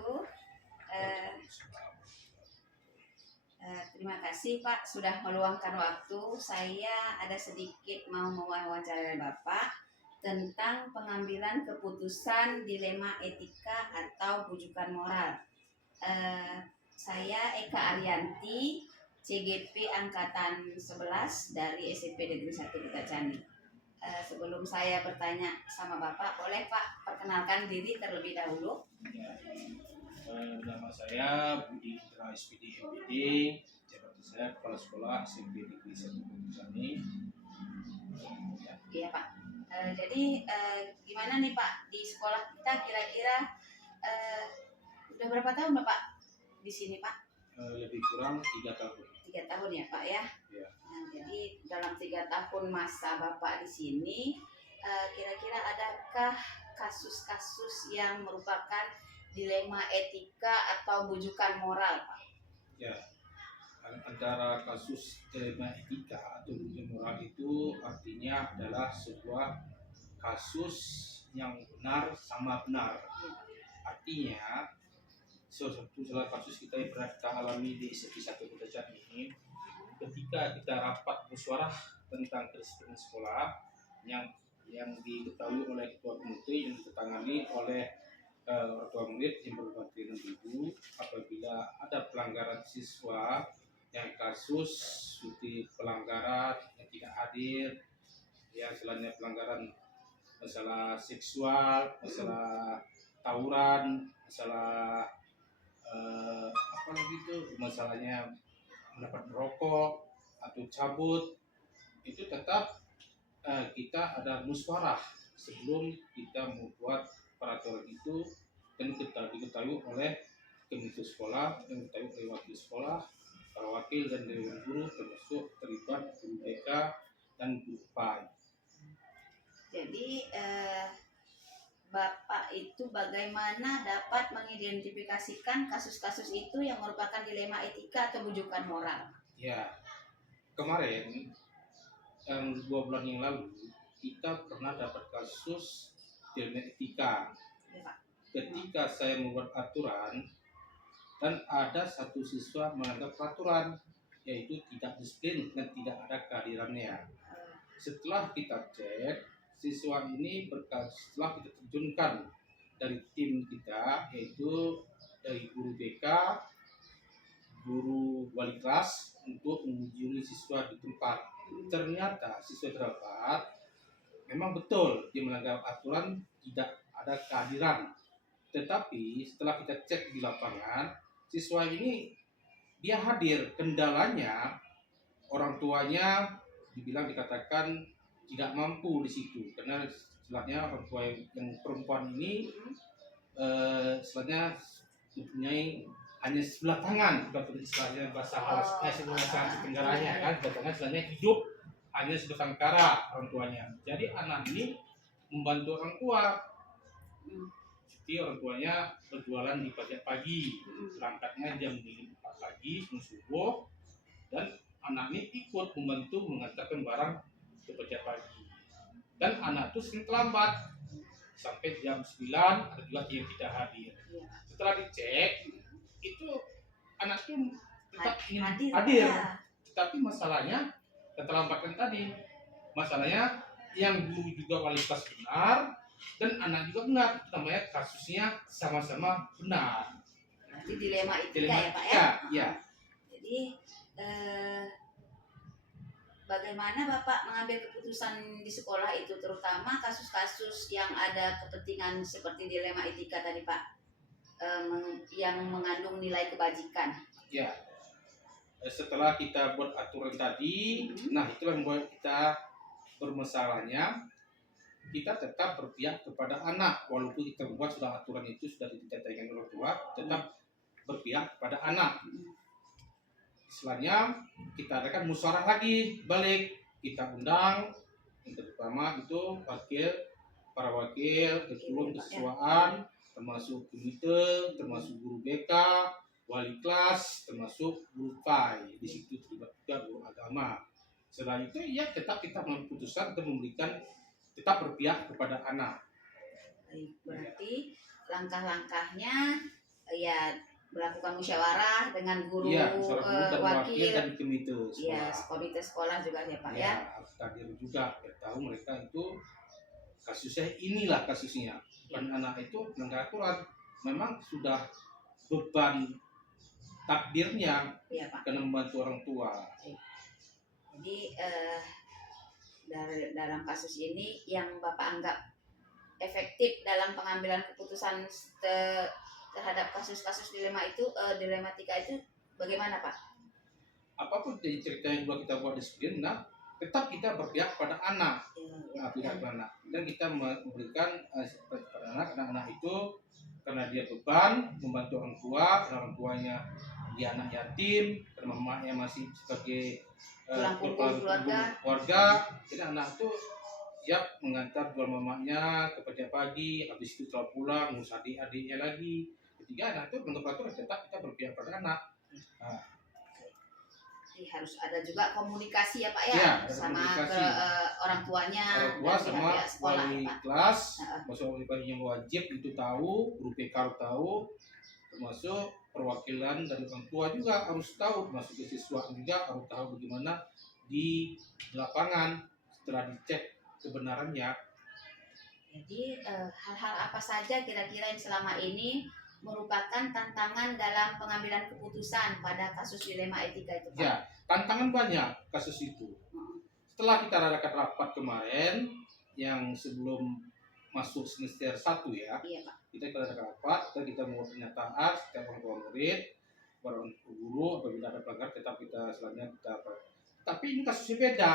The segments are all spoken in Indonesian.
wabarakatuh. Eh, Terima kasih Pak sudah meluangkan waktu. Saya ada sedikit mau mewawancarai Bapak tentang pengambilan keputusan dilema etika atau bujukan moral. Saya Eka Arianti, CGP Angkatan 11 dari SMP Negeri 1 Kutacani. Sebelum saya bertanya sama Bapak, boleh Pak perkenalkan diri terlebih dahulu? Ya, nama saya Budi Indra SPD MPD, jabatan saya Kepala Sekolah SMP Negeri 1 Kutacani. Iya Pak. Jadi gimana nih Pak di sekolah kita kira-kira udah berapa tahun Bapak di sini Pak? Lebih kurang 3 tahun. 3 tahun ya Pak ya. Ya. Nah, jadi dalam 3 tahun masa Bapak di sini, kira-kira adakah kasus-kasus yang merupakan dilema etika atau bujukan moral Pak? Ya, antara kasus dilema etika atau bujukan moral itu artinya adalah sebuah kasus yang benar sama benar. Artinya salah kasus kita yang pernah kita alami di SMP 1 Kutacani ini, ketika kita rapat musyawarah tentang kedisiplinan sekolah yang diketahui oleh ketua komite yang ditangani oleh orang tua murid yang berupa 6.000, apabila ada pelanggaran siswa yang kasus seperti pelanggaran yang tidak hadir, ya selainnya pelanggaran masalah seksual, masalah tawuran, masalah apa lagi itu, masalahnya mendapat merokok atau cabut, itu tetap kita ada musyawarah sebelum kita membuat peraturan itu, dan kita diketahui oleh komite sekolah, dan diketahui oleh wakil sekolah, para wakil dan dewan guru, termasuk terlibat guru BK dan guru PAI. Jadi Bapak itu bagaimana dapat mengidentifikasikan kasus-kasus itu yang merupakan dilema etika atau bujukan moral? Ya, kemarin 2 bulan yang lalu kita pernah dapat kasus dilema etika. Ya, Pak. Ketika saya membuat aturan dan ada satu siswa melanggar peraturan, yaitu tidak disiplin dan tidak ada kehadirannya. Setelah kita cek, siswa ini setelah kita terjunkan dari tim kita, yaitu dari guru BK, guru wali kelas, untuk mengunjungi siswa di tempat. Ternyata siswa terdapat memang betul dia melanggar aturan, tidak ada kehadiran. Tetapi setelah kita cek di lapangan, siswa ini dia hadir. Kendalanya orang tuanya dikatakan tidak mampu di situ, karena istilahnya orang tua yang perempuan ini istilahnya mempunyai hanya sebelah tangan, bukan istilahnya bahasa halusnya sebelah tangan Tenggaranya kan, sebelah tangan istilahnya hidup hanya sebatang kara orang tuanya. Jadi anak ini membantu orang tua. Jadi orang tuanya berjualan di pagi, berangkatnya jam 4 pagi subuh, dan anak ini ikut membantu mengantarkan barang ke pagi. Dan anak itu sering terlambat sampai jam 9, ada juga yang tidak hadir. Setelah dicek, itu anak itu tetap ingin hadir. Tetapi masalahnya keterlambatan tadi, masalahnya yang guru juga wali kelas benar dan anak juga benar, itu namanya kasusnya sama-sama benar. Jadi dilema etika ya Pak ya? Ya. Jadi bagaimana Bapak mengambil keputusan di sekolah itu, terutama kasus-kasus yang ada kepentingan seperti dilema etika tadi Pak, yang mengandung nilai kebajikan? Ya, setelah kita buat aturan tadi, nah itulah yang membuat kita bermasalahnya. Kita tetap berpihak kepada anak, walaupun kita buat sudah aturan itu sudah ditetapkan orang tua, tetap berpihak kepada anak. Istilahnya kita adakan musyawarah lagi balik, kita undang yang pertama itu para wakil, ketua kesesuaian, termasuk komite, termasuk guru BK, wali kelas, termasuk guru PAI. Di situ terlibat juga guru agama. Setelah itu ya tetap kita memutuskan untuk memberikan, tetap berpihak kepada anak. Baik, berarti langkah-langkahnya ya melakukan musyawarah dengan guru, Iya, seorang guru dan wakil wakil, dan komite ya sekolah. komite sekolah juga ya Pak ya. Ya, harus hadir juga biar tahu mereka itu kasusnya inilah kasusnya. Bukan anak itu melanggar aturan. Memang sudah beban takdirnya Iya Pak. karena membantu orang tua. Jadi dalam kasus ini yang Bapak anggap efektif dalam pengambilan keputusan terhadap kasus-kasus dilematika itu bagaimana Pak? Apapun dari cerita yang kita buat di sini, nah, tetap kita berpihak pada anak. Ya, Pihak pada anak. Dan kita memberikan pada anak itu karena dia beban membantu orang tua, karena orang tuanya dia anak yatim, karena mamanya masih sebagai tulang punggung keluarga, jadi anak itu siap mengantar dua mamanya ke kerja pagi, habis itu setelah pulang ngurus adik-adiknya lagi. Ketiga anak itu untuk peraturan tetap kita berpihak pada anak. Nah, jadi harus ada juga komunikasi ya Pak ya, ya sama komunikasi. ke orang tuanya, Orang tua dan sama pihak sekolah wali ya Pak. kelas, maksud wali kelas yang wajib itu tahu, guru PK tahu, termasuk perwakilan dari orang tua juga harus tahu, termasuk siswa juga harus tahu bagaimana di lapangan setelah dicek kebenarannya. Jadi hal-hal apa saja kira-kira yang selama ini merupakan tantangan dalam pengambilan keputusan pada kasus dilema etika itu Pak? Ya, tantangan banyak kasus itu. Setelah kita adakan rapat kemarin yang sebelum masuk semester 1 ya, Iya Pak. kita ada rapat dan kita mau pernyataan setiap orang tua murid, orang guru apabila ada pelanggar tetap kita selanjutnya kita. Tapi ini kasusnya beda.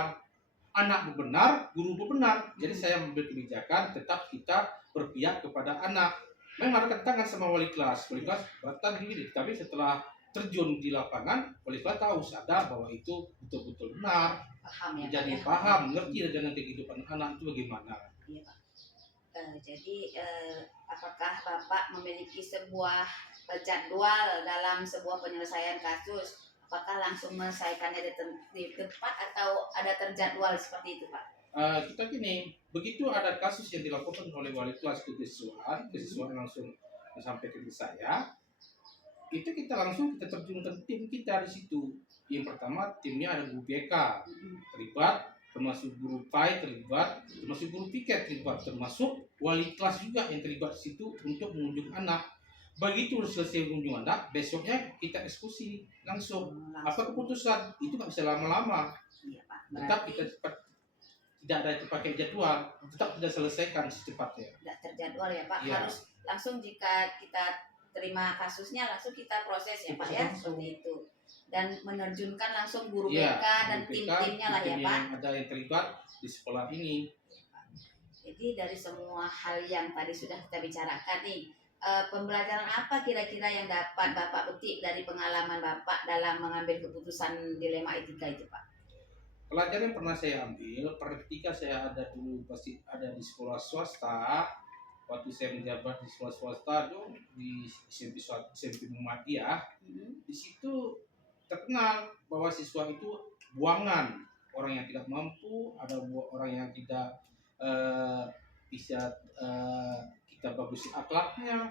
Anak benar, guru benar. Jadi saya ambil kebijakan tetap kita berpihak kepada anak. Memang ada tantangan sama wali kelas. Wali kelas beratan gini, tapi setelah terjun di lapangan, wali kelas tahu sadar bahwa itu betul-betul benar. Paham ya Jadi Pak, ya? paham, ngerti dengan kehidupan anak itu bagaimana. Iya Pak. Jadi apakah Bapak memiliki sebuah jadwal dalam sebuah penyelesaian kasus? Apakah langsung menyelesaikannya di tempat atau ada terjadwal seperti itu Pak? Kita gini, begitu ada kasus yang dilakukan oleh wali kelas kesiswaan langsung sampaikan ke saya, itu kita langsung kita terjunkan tim kita di situ. Yang pertama timnya ada guru BK terlibat, termasuk guru PAI terlibat, termasuk guru piket terlibat, termasuk wali kelas juga yang terlibat di situ untuk mengunjung anak. Begitu selesai mengunjung anak, besoknya kita diskusi langsung. Apa keputusan? Itu nggak bisa lama-lama. Iya Pak. Tetap kita tidak ada itu pakai jadwal, tetap kita selesaikan secepatnya. Tidak terjadwal ya Pak. Ya. Harus langsung jika kita terima kasusnya langsung kita proses ya Pak ya, seperti itu. Dan menerjunkan langsung guru Ya, BK dan tim-timnya lah ya Pak. Yang ada yang terlibat di sekolah ini. Jadi dari semua hal yang tadi sudah kita bicarakan nih, pembelajaran apa kira-kira yang dapat Bapak petik dari pengalaman Bapak dalam mengambil keputusan dilema etika itu Pak? Pelajaran yang pernah saya ambil, ketika saya ada dulu pasti ada di sekolah swasta, waktu saya menjabat di sekolah swasta itu di SMP Muhammadiyah, di situ terkenal bahwa siswa itu buangan, orang yang tidak mampu, ada orang yang tidak bisa kita bagusin akhlaknya.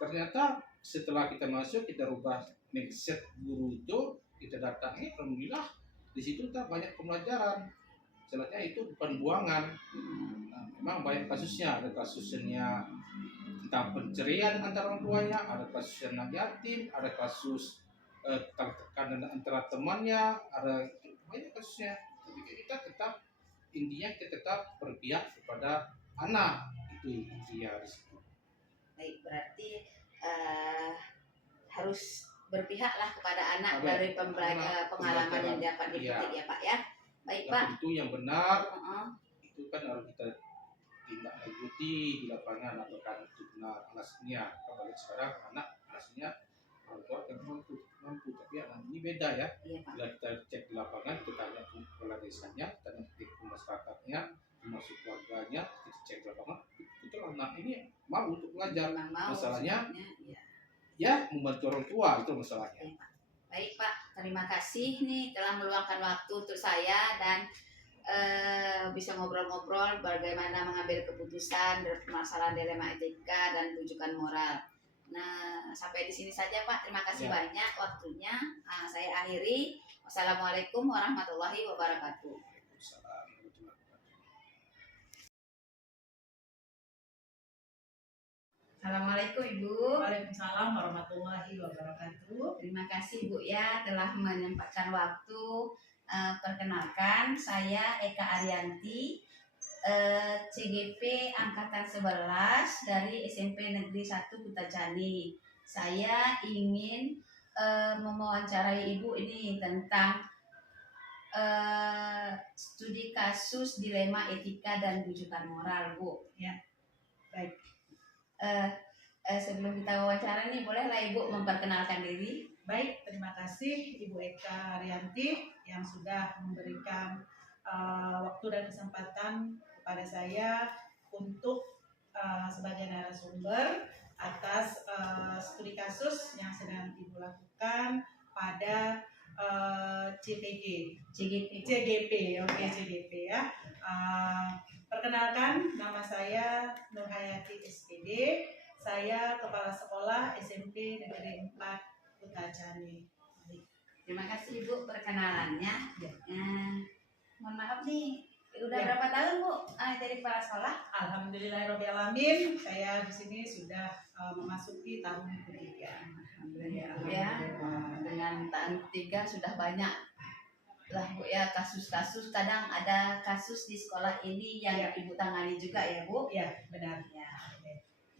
Ternyata setelah kita masuk, kita rubah mindset guru itu, kita datangi, alhamdulillah di situ kita banyak pembelajaran. Setelahnya itu bukan buangan. Nah, memang banyak kasusnya, ada kasusnya tentang pencerian antara orang tuanya, ada kasus anak yatim, ada kasus tentang tekanan antara temannya, ada banyak kasusnya. Tapi kita tetap intinya kita tetap berpihak kepada anak, itu dia di situ. Baik, berarti harus berpihaklah kepada anak dari pengalaman yang dapat dipetik ya Pak ya. Baik Pak. Itu yang benar, itu kan harus kita tindak lanjuti di lapangan apakah itu benar alasannya. Kembali sekarang anak alasannya orang tua kan mampu, tapi anak ini beda ya. Iya, Pak. Bila kita cek di lapangan, kita tanya kepala desanya, kita cek ke masyarakatnya, termasuk keluarganya, kita cek di lapangan, betul anak ini mau untuk belajar. Masalahnya ya membantu orang tua itu masalahnya. Ya, Pak. Baik Pak, terima kasih nih telah meluangkan waktu untuk saya dan bisa ngobrol-ngobrol bagaimana mengambil keputusan dari permasalahan dilema etika dan rujukan moral. Nah, Sampai di sini saja Pak. Terima kasih Ya. banyak waktunya. Saya akhiri. Wassalamualaikum warahmatullahi wabarakatuh. Waalaikumsalam warahmatullahi wabarakatuh. Assalamualaikum Ibu. Waalaikumsalam warahmatullahi wabarakatuh. Terima kasih Bu ya telah menyempatkan waktu. Perkenalkan saya Eka Arianti, CGP Angkatan 11 dari SMP Negeri 1 Kutacani. Saya ingin mewawancarai Ibu ini tentang studi kasus dilema etika dan bujukan moral, Bu. Ya, baik. Sebelum kita wawancara nih, bolehlah Ibu memperkenalkan diri? Baik, terima kasih Ibu Eka Arianti yang sudah memberikan waktu dan kesempatan kepada saya untuk sebagai narasumber atas studi kasus yang sedang Ibu lakukan pada CGP, oke, CGP ya. Perkenalkan, nama saya Nurhayati SPD. Saya Kepala Sekolah SMP Negeri 4 Kutacani. Terima kasih Bu perkenalannya. Ya. Mohon maaf nih, udah Ya. berapa tahun Bu jadi kepala sekolah? Alhamdulillahirobbilalamin, saya di sini sudah memasuki tahun ketiga. Alhamdulillah ya. Dengan tahun ketiga sudah banyak lah Bu ya kasus-kasus. Kadang ada kasus di sekolah ini yang Ya. Ibu tangani juga ya Bu. Ya, benar. Ya.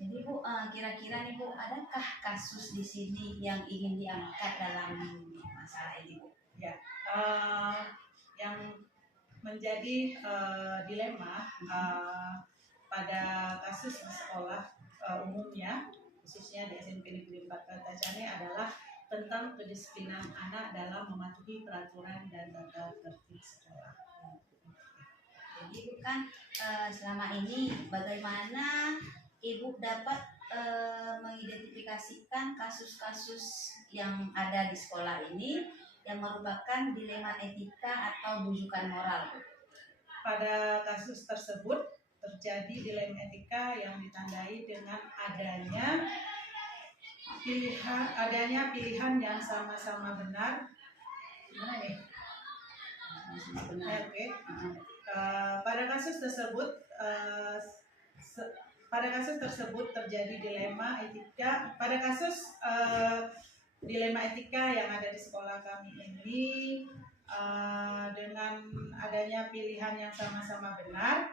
Jadi Bu, kira-kira nih Bu, adakah kasus di sini yang ingin diangkat dalam masalah ini Bu? Yang menjadi dilema pada kasus di sekolah umumnya, khususnya di SMP Negeri 4 Kutacani adalah tentang kedisiplinan anak dalam mematuhi peraturan dan tata tertib sekolah. Jadi Bu kan selama ini bagaimana Ibu dapat mengidentifikasikan kasus-kasus yang ada di sekolah ini yang merupakan dilema etika atau bujukan moral Bu? Pada kasus tersebut terjadi dilema etika yang ditandai dengan adanya pilihan yang sama-sama benar. Gimana nih? Benar. Oke. Pada kasus tersebut terjadi dilema etika. Pada kasus dilema etika yang ada di sekolah kami ini, dengan adanya pilihan yang sama-sama benar,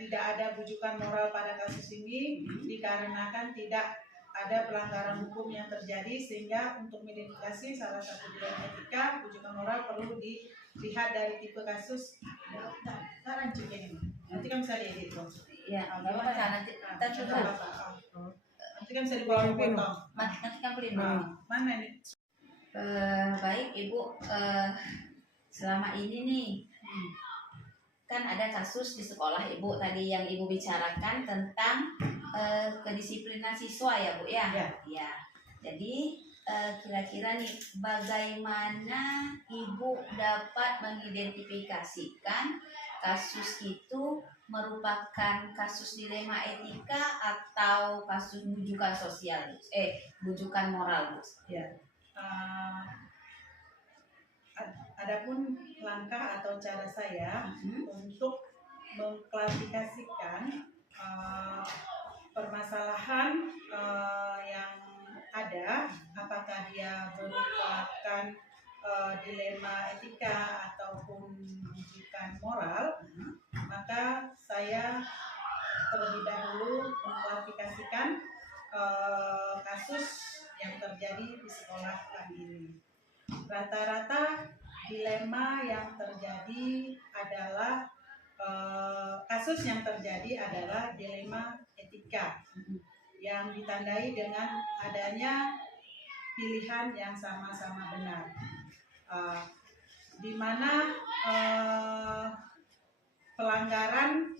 tidak ada bujukan moral pada kasus ini dikarenakan tidak ada pelanggaran hukum yang terjadi, sehingga untuk mengidentifikasi salah satu dilema etika, bujukan moral perlu dilihat dari tipe kasus. Sekarang juga ini, nanti kan bisa diedit dong. Ya, nggak apa-apa kan nanti Nanti kan bisa dipotong. nanti kan beli dulu. Mana nih? Baik Ibu, selama ini nih kan ada kasus di sekolah Ibu tadi yang Ibu bicarakan tentang kedisiplinan siswa ya Bu ya. Ya. Jadi kira-kira nih bagaimana Ibu dapat mengidentifikasikan kasus itu merupakan kasus dilema etika atau kasus bujukan sosial, bujukan moral Bu? Ya. Adapun langkah atau cara saya untuk mengklasifikasikan permasalahan yang ada, apakah dia merupakan dilema etika ataupun bujukan moral, maka saya terlebih dahulu mengklasifikasikan kasus yang terjadi di sekolah kami ini. Rata-rata dilema yang terjadi adalah kasus yang terjadi adalah dilema etika yang ditandai dengan adanya pilihan yang sama-sama benar, di mana pelanggaran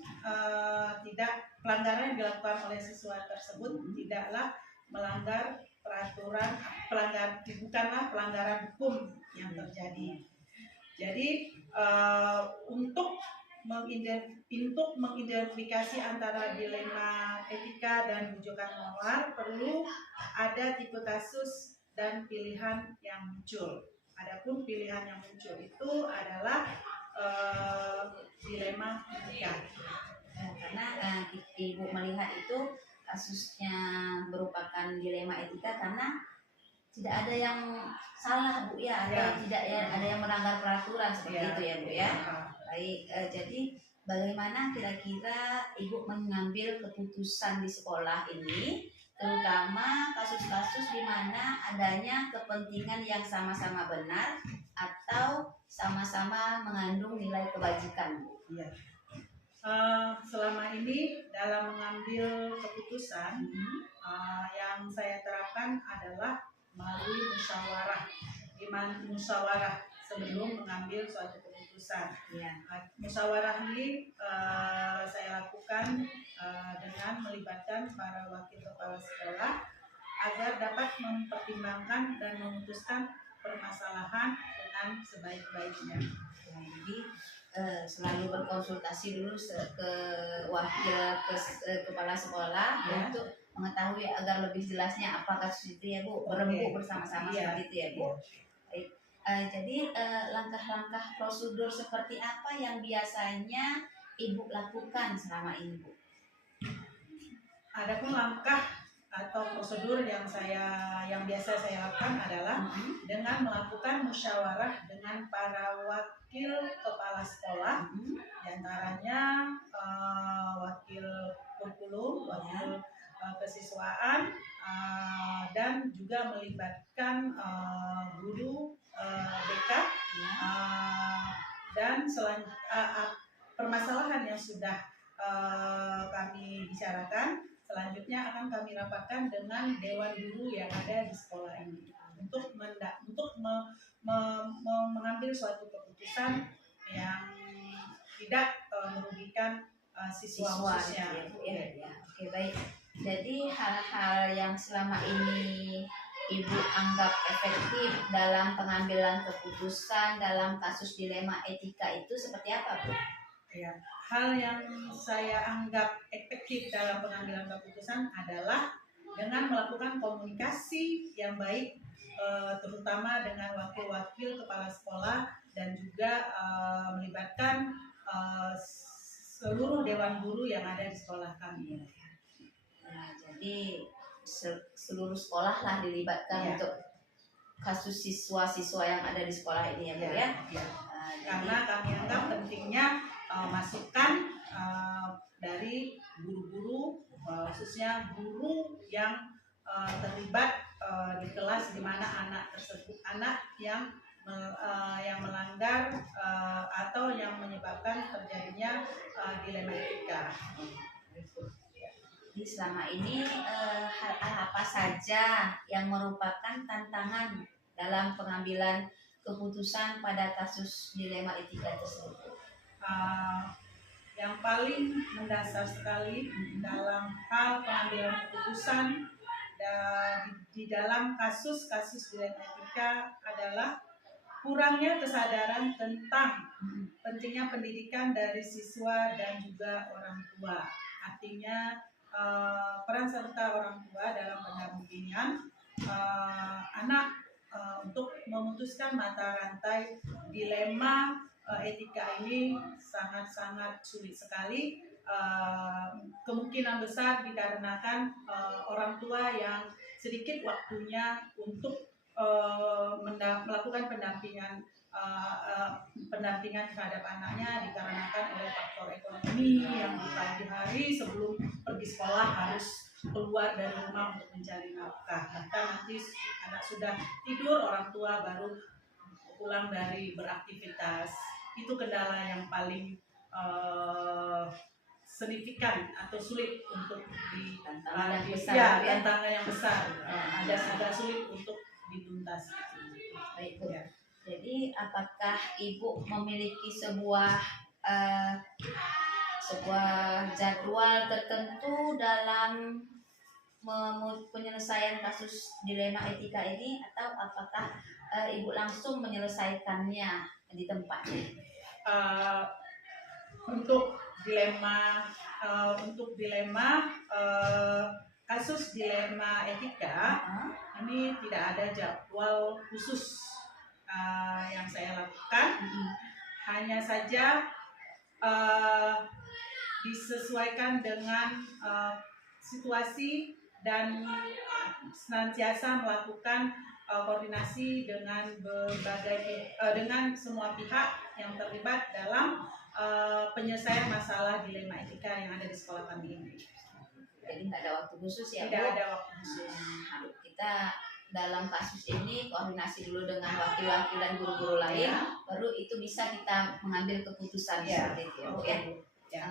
yang dilakukan oleh siswa tersebut tidaklah melanggar peraturan, bukanlah pelanggaran hukum yang terjadi. Jadi untuk mengidentifikasi antara dilema etika dan bujukan moral perlu ada tipe kasus dan pilihan yang muncul. Adapun pilihan yang muncul itu adalah dilema etika. Karena Ibu melihat itu kasusnya merupakan dilema etika karena tidak ada yang salah Bu ya, atau tidak ya, ada yang melanggar peraturan seperti itu ya Bu ya. Baik, jadi bagaimana kira-kira Ibu mengambil keputusan di sekolah ini, terutama kasus-kasus di mana adanya kepentingan yang sama-sama benar atau sama-sama mengandung nilai kebajikan Bu? Iya. Selama ini dalam mengambil keputusan yang saya terapkan adalah melalui musyawarah, musyawarah sebelum mengambil suatu keputusan. Ya. Musyawarah ini saya lakukan dengan melibatkan para wakil kepala sekolah agar dapat mempertimbangkan dan memutuskan permasalahan dengan sebaik-baiknya. Ya, jadi selalu berkonsultasi dulu ke wakil kepala sekolah Ya. untuk mengetahui agar lebih jelasnya apa kasus itu ya Bu, berembuk bersama-sama seperti itu ya Bu. Baik. Jadi langkah-langkah prosedur seperti apa yang biasanya Ibu lakukan selama ini Bu? Adapun langkah atau prosedur yang biasa saya lakukan adalah dengan melakukan musyawarah dengan para wakil kepala sekolah, diantaranya wakil kurikulum, wakil kesiswaan, dan juga melibatkan guru BK, dan permasalahan yang sudah kami bicarakan selanjutnya akan kami rapatkan dengan dewan guru yang ada di sekolah ini untuk mengambil suatu keputusan yang tidak merugikan siswa khususnya. Ya. Oke, baik. Jadi hal-hal yang selama ini Ibu anggap efektif dalam pengambilan keputusan dalam kasus dilema etika itu seperti apa Bu? Ya, hal yang saya anggap efektif dalam pengambilan keputusan adalah dengan melakukan komunikasi yang baik, terutama dengan wakil-wakil kepala sekolah dan juga melibatkan seluruh dewan guru yang ada di sekolah kami. Nah, jadi seluruh sekolah lah dilibatkan untuk kasus siswa-siswa yang ada di sekolah ini ya Bu ya. Karena kami anggap pentingnya masukan dari guru-guru, khususnya guru yang terlibat di kelas di mana anak yang melanggar atau yang menyebabkan terjadinya dilema etika. Jadi selama ini hal apa saja yang merupakan tantangan dalam pengambilan keputusan pada kasus dilema etika tersebut? Yang paling mendasar sekali dalam hal pengambilan keputusan di dalam kasus-kasus dilema etika adalah kurangnya kesadaran tentang pentingnya pendidikan dari siswa dan juga orang tua. Artinya peran serta orang tua dalam pendampingan anak untuk memutuskan mata rantai dilema etika ini sangat-sangat sulit sekali. Kemungkinan besar dikarenakan orang tua yang sedikit waktunya untuk melakukan pendampingan terhadap anaknya dikarenakan oleh faktor ekonomi yang di pagi hari sebelum pergi sekolah harus keluar dari rumah untuk mencari nafkah. Bahkan nanti anak sudah tidur, orang tua baru pulang dari beraktivitas. Itu kendala yang paling signifikan atau sulit untuk tantangan yang besar agak sulit untuk dituntas. Baik Bu. Jadi apakah Ibu memiliki sebuah jadwal tertentu dalam penyelesaian kasus dilema etika ini, atau apakah Ibu langsung menyelesaikannya di tempatnya? Untuk dilema kasus dilema etika ini tidak ada jadwal khusus yang saya lakukan, hanya saja disesuaikan dengan situasi dan senantiasa melakukan koordinasi dengan dengan semua pihak yang terlibat dalam penyelesaian masalah dilema etika yang ada di sekolah kami ini. Jadi nggak ada waktu khusus ya, Tidak Bu? ada waktu khusus. Kita dalam kasus ini koordinasi dulu dengan wakil-wakil dan guru-guru lain, baru itu bisa kita mengambil keputusan seperti itu ya, Bu ya. Ya.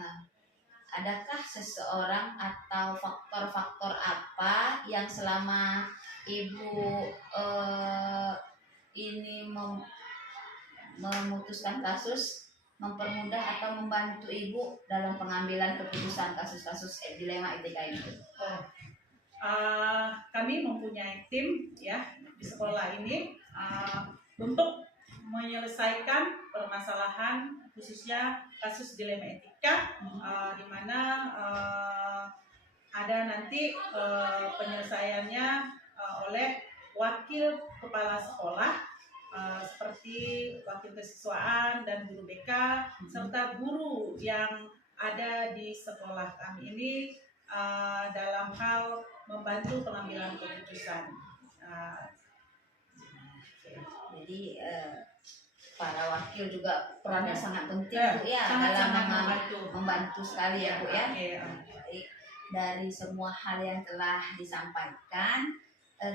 Adakah seseorang atau faktor-faktor apa yang selama Ibu ini memutuskan kasus mempermudah atau membantu Ibu dalam pengambilan keputusan kasus-kasus dilema etika ini? Kami mempunyai tim ya di sekolah ini untuk menyelesaikan permasalahan khususnya kasus dilema etika, di mana ada nanti penyelesaiannya oleh wakil kepala sekolah seperti wakil kesiswaan dan guru BK serta guru yang ada di sekolah kami ini dalam hal membantu pengambilan keputusan. Jadi para wakil juga perannya sangat penting, Bu ya, sangat dalam membantu sekali ya, Bu ya. Dari semua hal yang telah disampaikan,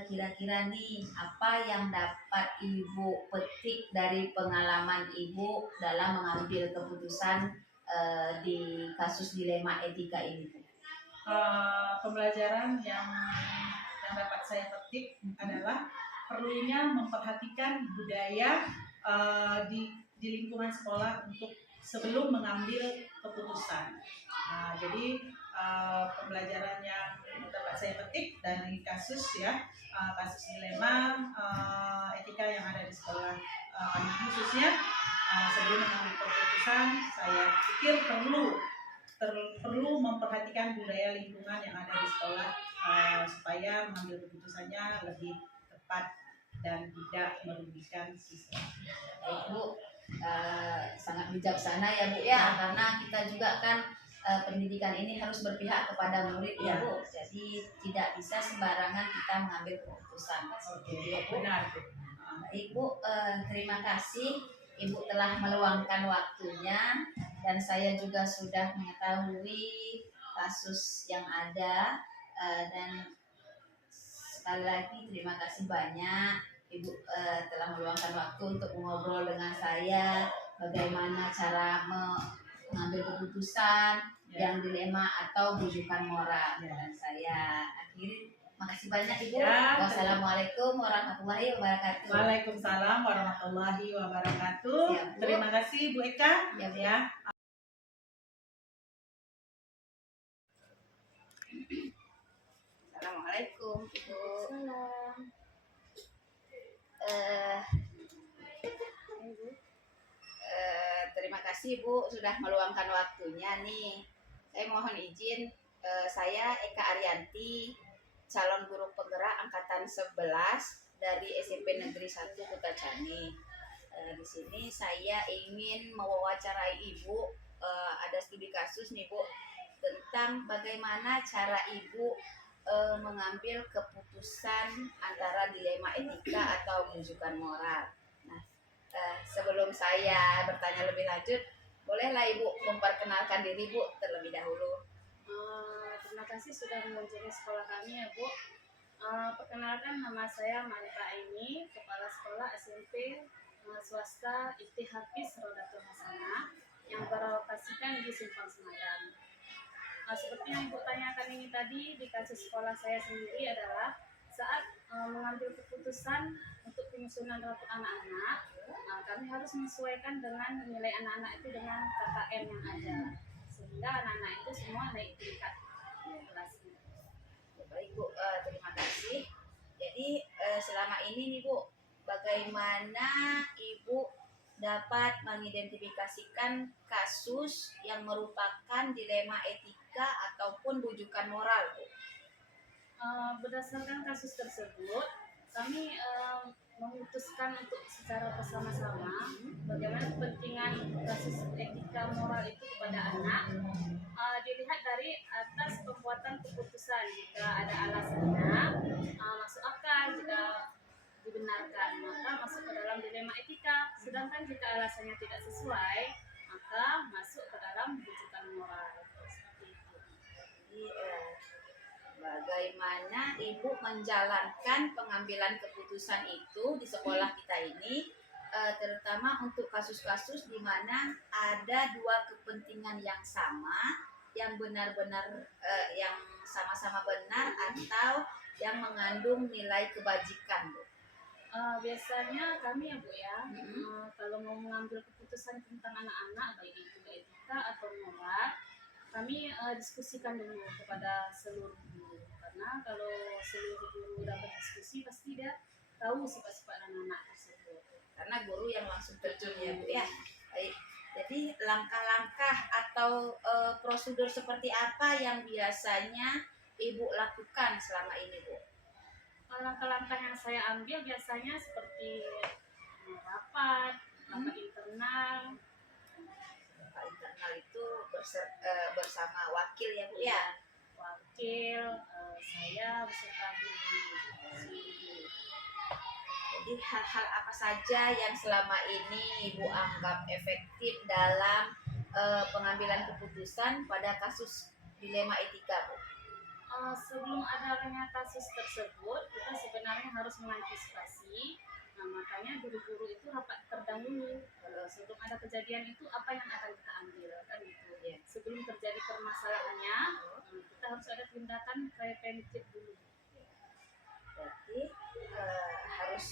kira-kira nih apa yang dapat Ibu petik dari pengalaman Ibu dalam mengambil keputusan di kasus dilema etika ini, Bu? Pembelajaran yang dapat saya petik adalah perlunya memperhatikan budaya di lingkungan sekolah untuk sebelum mengambil keputusan. Jadi pembelajaran yang dapat saya petik dari kasus kasus dilema etika yang ada di sekolah kami khususnya, sebelum mengambil keputusan saya pikir perlu memperhatikan budaya lingkungan yang ada di sekolah supaya mengambil keputusannya lebih tepat dan tidak merugikan siswa. Bu, sangat bijaksana ya, Bu ya, karena kita juga kan pendidikan ini harus berpihak kepada murid ya, Bu. Jadi tidak bisa sembarangan kita mengambil keputusan. Benar. Baik, Bu, terima kasih Ibu telah meluangkan waktunya, dan saya juga sudah mengetahui kasus yang ada, dan sekali lagi terima kasih banyak Ibu telah meluangkan waktu untuk mengobrol dengan saya bagaimana cara mengambil keputusan yang dilema atau bujukan moral. Dan saya akhiri, makasih banyak Ibu. Wassalamualaikum warahmatullahi wabarakatuh. Waalaikumsalam warahmatullahi wabarakatuh. Ya, terima kasih Bu Eka. Ya. Assalamualaikum Ibu. Terima kasih Bu sudah meluangkan waktunya nih. Saya mohon izin, saya Eka Arianti, calon guru penggerak angkatan 11 dari SMP Negeri 1 Kutacani. Di sini saya ingin mewawancarai Ibu, ada studi kasus nih Bu, tentang bagaimana cara Ibu mengambil keputusan antara dilema etika atau bujukan moral. Nah, sebelum saya bertanya lebih lanjut, bolehlah Ibu memperkenalkan diri Bu terlebih dahulu. Terima kasih sudah mengunjungi sekolah kami ya Bu. Perkenalkan, nama saya Marita Aini, kepala sekolah SMP swasta Ifti Hafiz Rodatul Hasanah yang berlokasikan di Simpang Semadang. Seperti yang Ibu tanyakan ini tadi, di kasus sekolah saya sendiri adalah saat mengambil keputusan untuk penyusunan rapot anak-anak, kami harus menyesuaikan dengan nilai anak-anak itu dengan KKM yang ada, sehingga anak-anak itu semua naik tingkat kelasnya. Baik Bu, terima kasih. Jadi selama ini nih Bu, bagaimana Ibu dapat mengidentifikasikan kasus yang merupakan dilema etika ataupun bujukan moral, Bu? Berdasarkan kasus tersebut, kami memutuskan untuk secara bersama-sama bagaimana kepentingan kasus etika moral itu kepada anak dilihat dari atas pembuatan keputusan. Jika ada alasannya masuk akal, jika dibenarkan maka masuk ke dalam dilema etika, sedangkan jika alasannya tidak sesuai maka masuk ke dalam rujukan moral. Seperti itu. Jadi, bagaimana ibu menjalankan pengambilan keputusan itu di sekolah kita ini, terutama untuk kasus-kasus di mana ada dua kepentingan yang sama, yang benar-benar yang sama-sama benar atau yang mengandung nilai kebajikan, Bu. Biasanya kami ya Bu ya, Mm-mm. kalau mau mengambil keputusan tentang anak-anak baik itu etika atau moral, kami diskusikan dulu kepada seluruh guru, karena kalau seluruh guru udah berdiskusi pasti dia tahu sifat-sifat anak-anak tersebut. Karena guru yang langsung terjun ya Bu ya. Baik. Jadi langkah-langkah atau prosedur seperti apa yang biasanya ibu lakukan selama ini, Bu? Langkah-langkah yang saya ambil biasanya seperti rapat internal. Pak internal itu bersama wakil ya Bu ya. Wakil, saya beserta guru. Jadi hal-hal apa saja yang selama ini ibu anggap efektif dalam pengambilan keputusan pada kasus dilema etika, Bu? Sebelum adanya kasus tersebut, kita sebenarnya harus mengantisipasi. Nah, makanya guru-guru itu rapat terdahulu. Sebelum ada kejadian itu, apa yang akan kita ambil, kan gitu. Ya. Sebelum terjadi permasalahannya, kita harus ada tindakan preventif dulu. Berarti harus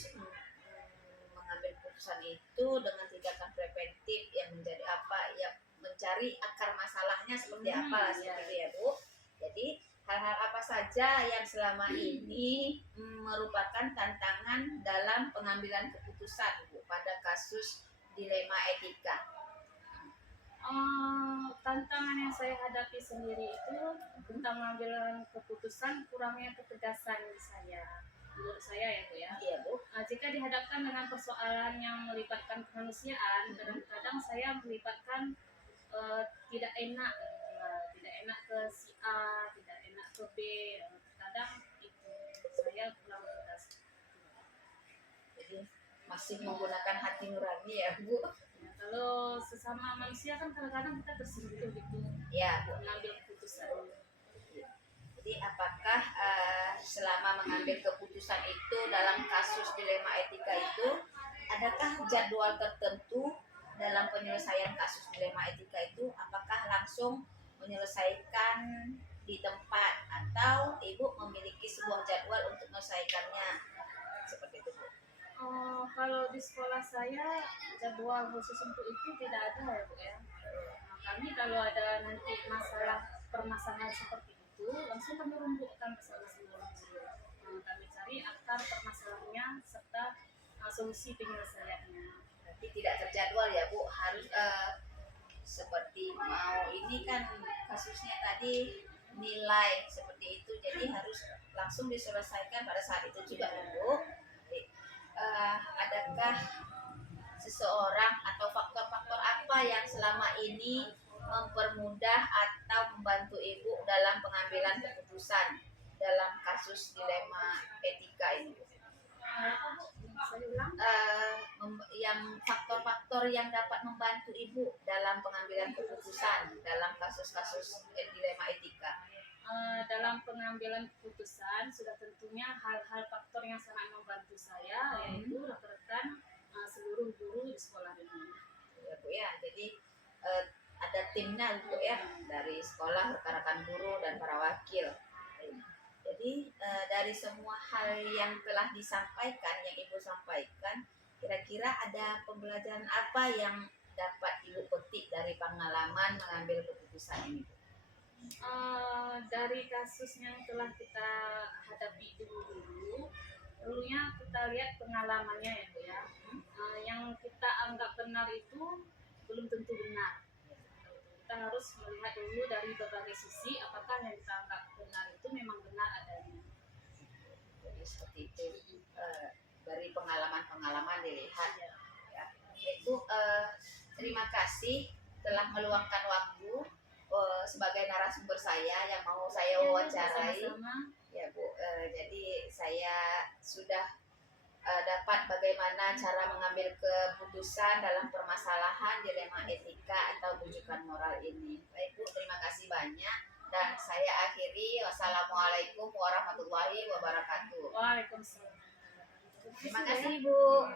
mengambil keputusan itu dengan tindakan preventif yang menjadi apa, ya mencari akar masalahnya seperti apa lah, seperti itu ya Bu. Jadi hal-hal apa saja yang selama ini merupakan tantangan dalam pengambilan keputusan Bu pada kasus dilema etika? Tantangan yang saya hadapi sendiri itu tentang pengambilan keputusan kurangnya ketegasan saya. Menurut saya ya Bu ya. Iya Bu. Jika dihadapkan dengan persoalan yang melibatkan kemanusiaan, kadang-kadang saya melibatkan tidak enak, tidak enak ke si A, tidak enak ke B, kadang itu saya kurang tegas. Jadi masih menggunakan hati nurani ya Bu. Ya, kalau sesama manusia kan kadang-kadang kita tersentuh gitu Ya Bu. mengambil keputusan. Jadi apakah selama mengambil keputusan itu dalam kasus dilema etika itu, adakah jadwal tertentu dalam penyelesaian kasus dilema etika itu? Apakah langsung menyelesaikan di tempat atau ibu memiliki sebuah jadwal untuk menyelesaikannya? Seperti itu Bu. Kalau di sekolah saya jadwal khusus untuk itu tidak ada ya Bu ya. Kami kalau ada nanti permasalahan seperti itu langsung kami rumputkan bersama seluruh guru. Kami cari akar permasalahannya serta solusi penyelesaiannya. Berarti tidak terjadwal ya Bu, harus seperti mau ini kan kasusnya tadi nilai seperti itu, jadi harus langsung diselesaikan pada saat itu juga Bu. Adakah seseorang atau faktor-faktor apa yang selama ini mempermudah atau membantu ibu dalam pengambilan keputusan dalam kasus dilema etika ini? Yang faktor-faktor yang dapat membantu ibu dalam pengambilan keputusan dalam kasus-kasus dilema etika. Dalam pengambilan keputusan sudah tentunya hal-hal faktor yang sangat membantu saya, yaitu rekan-rekan seluruh guru di sekolah ini. Ya Bu ya, jadi ada timnya Bu ya, dari sekolah, rekan-rekan guru dan para wakil. Jadi dari semua hal yang telah disampaikan, yang Ibu sampaikan, kira-kira ada pembelajaran apa yang dapat Ibu petik dari pengalaman mengambil keputusan ini Bu? Dari kasus yang telah kita hadapi dulu, dulunya kita lihat pengalamannya ya Bu ya. Yang kita anggap benar itu belum tentu benar. Kita harus melihat dulu dari berbagai sisi apakah yang kita anggap benar itu memang benar adanya. itu dari pengalaman-pengalaman dilihat. Ya. Itu terima kasih telah meluangkan waktu sebagai narasumber saya yang mau saya wawancarai. Sama-sama. Ya Bu, jadi saya sudah dapat bagaimana cara mengambil keputusan dalam permasalahan dilema etika atau bujukan moral ini. Baik Bu, terima kasih banyak dan saya akhiri. Wassalamualaikum warahmatullahi wabarakatuh. Waalaikumsalam. Terima kasih Bu.